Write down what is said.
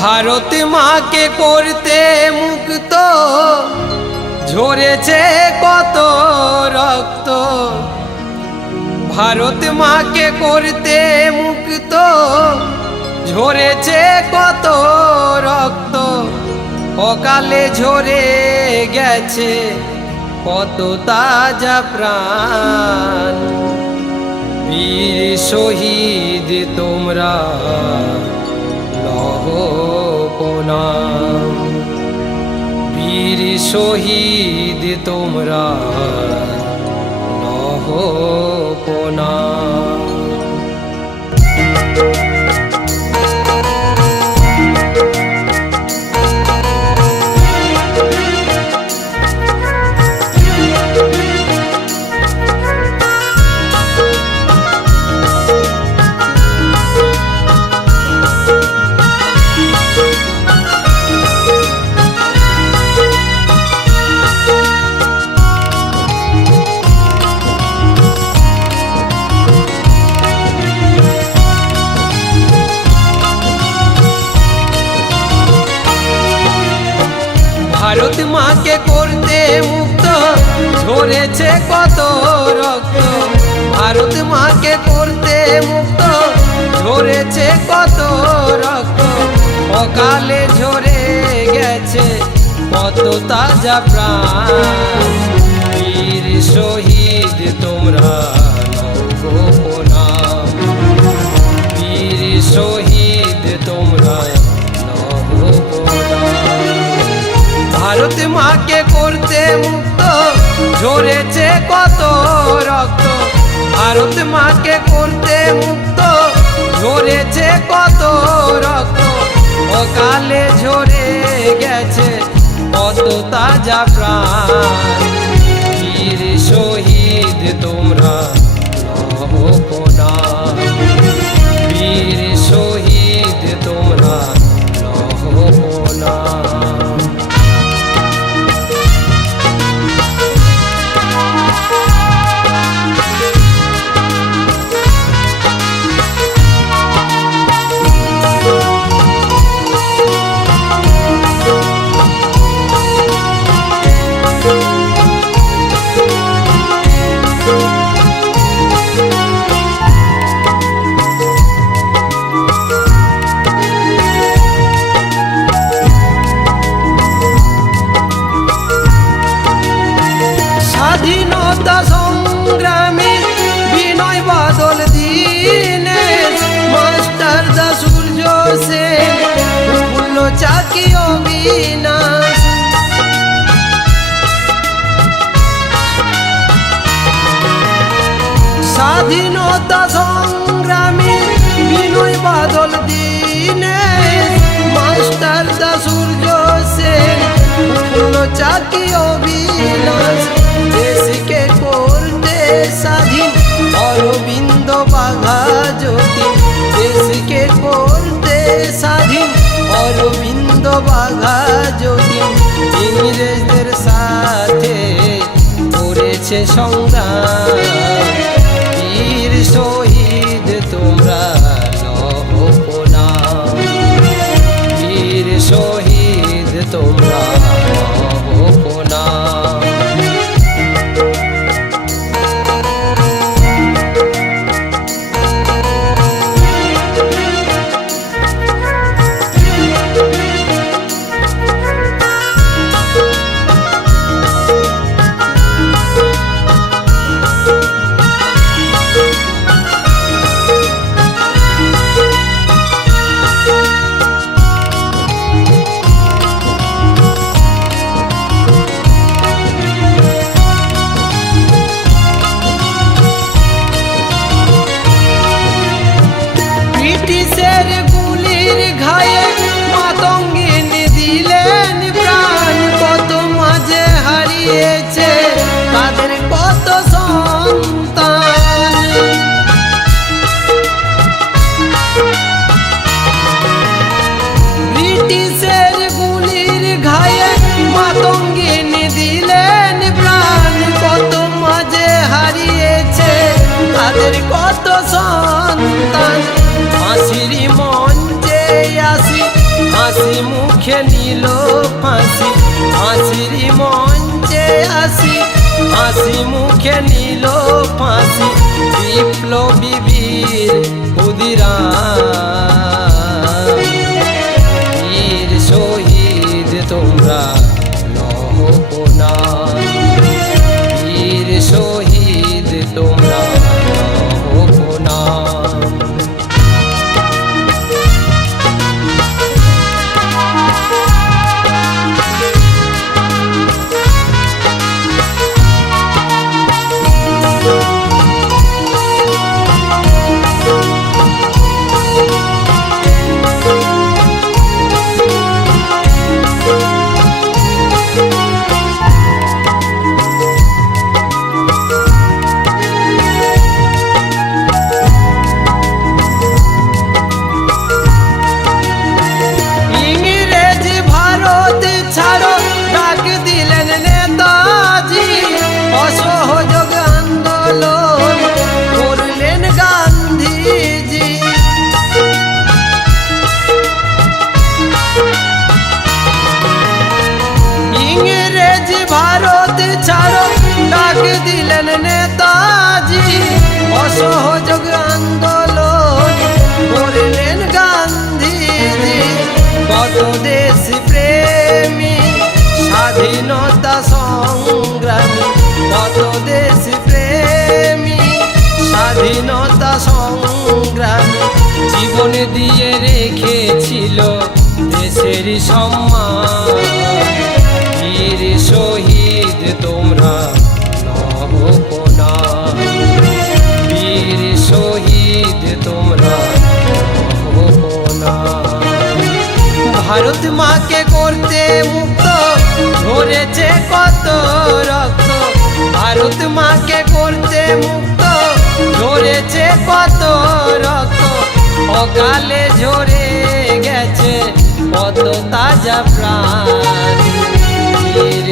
ভারত মাকে করতে মুক্ত ঝরেছে কত রক্ত। ভারত মাকে করতে মুক্ত ঝরেছে কত রক্ত। অকালে ঝরে গেছে কত তাজা প্রাণ। বীর শহীদ তোমরা লহ প্রণাম। বীর শহীদ তোমরা লহ প্রণাম। ভারত মাকে করতে মুক্ত ঝরেছে কত রক্ত। ভারত মাকে করতে মুক্ত ঝরেছে কত রক্ত। অকালে ঝরে গেছে কত তাজা প্রাণ। বীর শহীদ তোমরা লহ প্রণাম। বীর শহীদ তোমরা লহ প্রণাম। ভারত মাকে করতে মুক্ত ঝরেছে কত রক্ত। ভারত মাকে করতে মুক্ত ঝরেছে কত রক্ত। অকালে ঝরে গেছে কত তাজা প্রাণ। বীর শহীদ তোমরা লহ প্রণাম। বীর শহীদ তোমরা লহ প্রণাম। স্বাধীনতা সংগ্রামী বিনয় বাদল দীনেশ, মাস্টার দা সূর্য সেন, প্রফুল্ল চাকি অবিনাশ। স্বাধীনতা সংগ্রামী বিনয় বাদল দীনেশ, মাস্টার দা সূর্য সেন, প্রফুল্ল চাকি অবিনাশ। দেশকে করতে স্বাধীন অরবিন্দ বাঘা যতীন। দেশকে করতে স্বাধীন অরবিন্দ বাঘা যতীন। ইংরেজদের সাথে করেছে সংগ্রাম। বীর শহীদ তোমরা লহ প্রণাম। বীর শহীদ তোমরা লহ প্রণাম। মুখে নিল ফাঁসি, ফাঁসির মঞ্চে আসি, হাসি মুখে নিল ফাঁসি বিপ্লবী বীর ক্ষুদিরাম। বীর শহীদ তোমরা নহপনা, বীর শহীদ তোমরা নহপনা। অসহযোগ আন্দোলন করলেন গান্ধীজি, ইংরেজ ভারত ছাড়ো ডাক দিলেন নেতাজি। অসহযোগ আন্দোলন করলেন গান্ধীজি। কত দেশ প্রেমী স্বাধীনতা সংগ্রামী, কত দেশ প্রেমী স্বাধীনতা সংগ্রামী জীবন দিয়ে রেখেছিল দেশের সম্মান। বীর শহীদ তোমরা নহপনা, বীর শহীদ তোমরা নহপনা। ভারত মাকে করতে মুক্ত ঝরেছে কত রক্ত, ভারত মাকে করতে মুক্ত ঝরেছে কত রক্ত। অকালে ঝরে গেছে কত তাজা প্রাণ। বীর